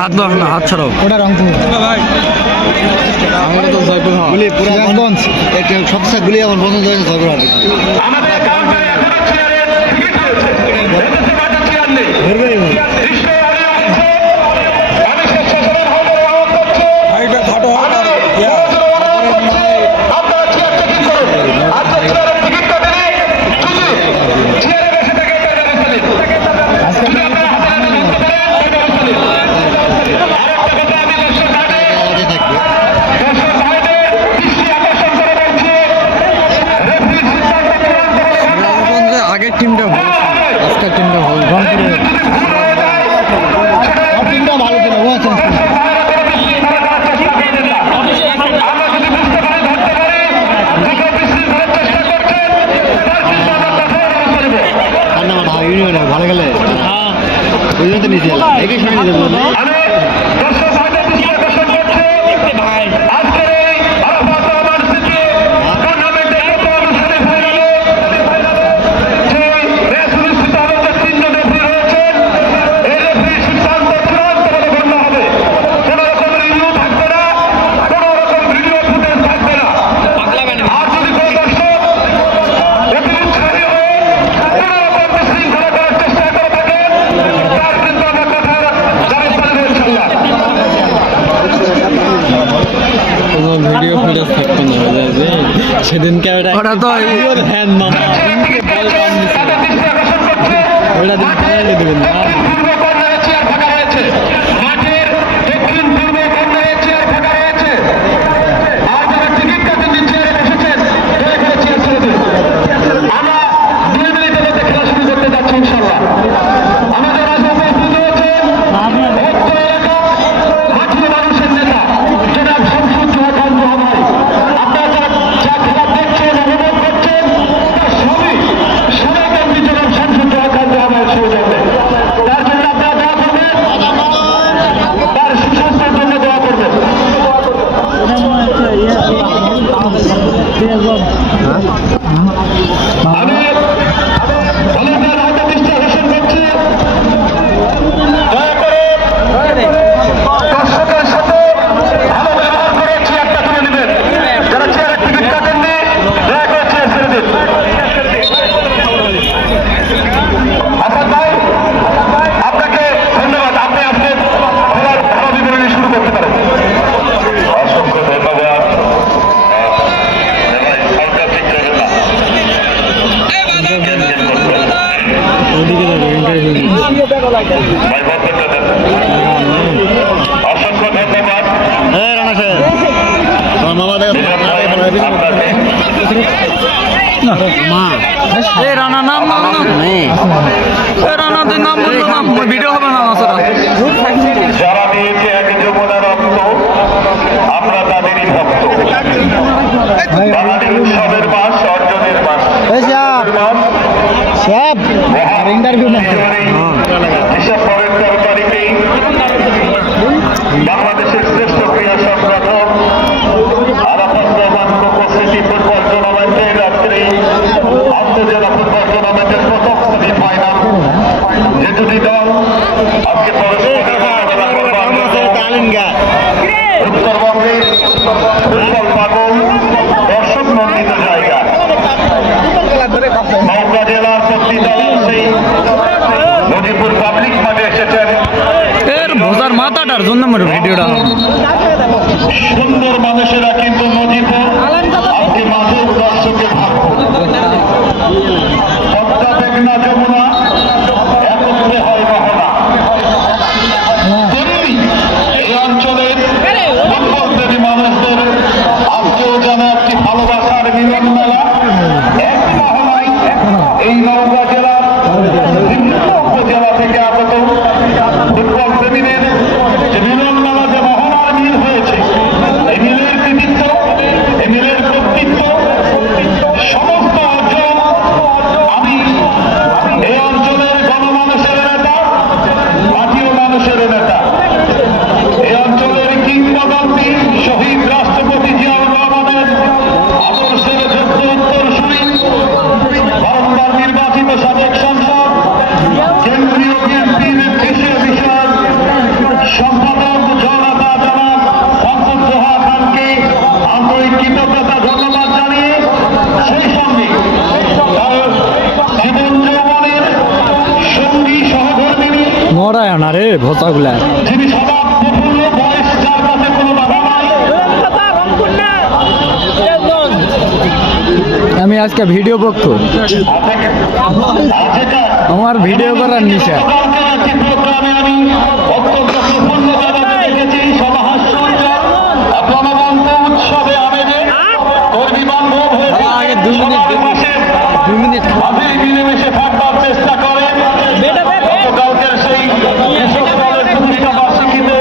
হাত দাও না, হাত ছাড়াও। ওটা রংপুর আমরা তো জয়পুর সিরাজগঞ্জ সবচেয়ে গুলি আমার পছন্দ হয়েছে জয়পুর হাট। আগের টিমটা ভালো, আজকের টিমটা ভালো। রংপুরের টিমটা ভালো ছিল, ও আছে ভালো গেলে ওই জন্য তো নিচে একই সঙ্গে নিতে পারবো। ভিডিও ফুটেজ থাকবে না সেদিনকে ওটা তো হ্যান মামা ওটা দিন পালাইলে দেবেন না। রানা নাম রানাতে নাম বললো না, ভিডিও হবে না। যারা দিয়েছে এক যমুনার রক্ত, আমরা তাদেরই ভক্ত। বাঙালির উৎসবের মাস, অর্জনের মাস। এসব পরের তরকারিতেই বাংলাদেশের শ্রেষ্ঠ ক্রীড়া সংগঠন Arafat Rahman cocoa city football টুর্নামেন্টের রাত্রে আন্তঃজেলা ফুটবল টুর্নামেন্টের প্রথম সেমিফাইনাল যে দুটি দল আজকে উত্তরবঙ্গের ফুটবল পাগল দর্শক নন্দিত জায়গা নওগাঁ জেলার প্রতি দল সেই নদীপুর পাবলিক মাঠে এসেছেন। ভোজার মাথাটার জন্য ভিডিওটা সুন্দর মানুষেরা কিন্তু নদীপুর আজকে মাঠের দর্শকে পদ্মা মেঘনা যমুনা একত্রে হয় রহনা। তেমনি এই অঞ্চলের ফুটবল প্রেমী মানুষদের আজকেও যেন একটি ভালোবাসার মিলন মেলা এক মহলায় এই নওগাঁ জেলার বিভিন্ন উপজেলা থেকে আগত ফুটবল প্রেমীদের যে মিলন মেলা যে মহলার মিল হয়েছে, এই মিলের নড়ায় না রে ভোতাগুলা। যিনি সবার প্রফুল্ল বয়স, যার কাছে কোনো বাধা নাই। আমি আজকে ভিডিও পক্ষ, আমার ভিডিও করার নিশা। একটি প্রোগ্রামে আমি অত্যন্ত প্রফুল্লভাবে দেখেছি, সমাহাস্যজ্জ্বল প্রাণবন্ত উৎসবে আমেজে কর্মী বান্ধব হয়েছে। আগে 2 মিনিট, সবার পাশে 2 মিনিট। মাঝে মিলেমিশে থাকবার চেষ্টা করেন। গতকালকের সেই কৃষক দলের প্রতিষ্ঠা বার্ষিকীতে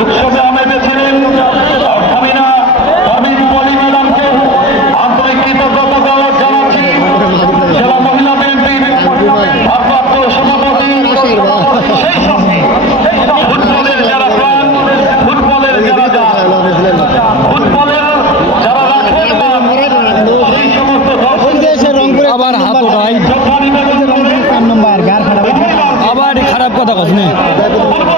উৎসবে আমেজে ছিলেন অর্থামিনা কর্মী পলি ম্যাডামকে আন্তরিক কৃতজ্ঞতা জানাচ্ছি। জেলা মহিলা বিএনপির ভারপ্রাপ্ত সভাপতি, সেই সঙ্গে ফুটবলের যারা প্রাণ, ফুটবলের যারা যান, ফুটবলের যারা রাখেন নাম, সেই সমস্ত দর্শক আবার হাত ওঠাই, যথা নিবেদন করে আবার খারাপ কথা কথা নেই। পূর্ব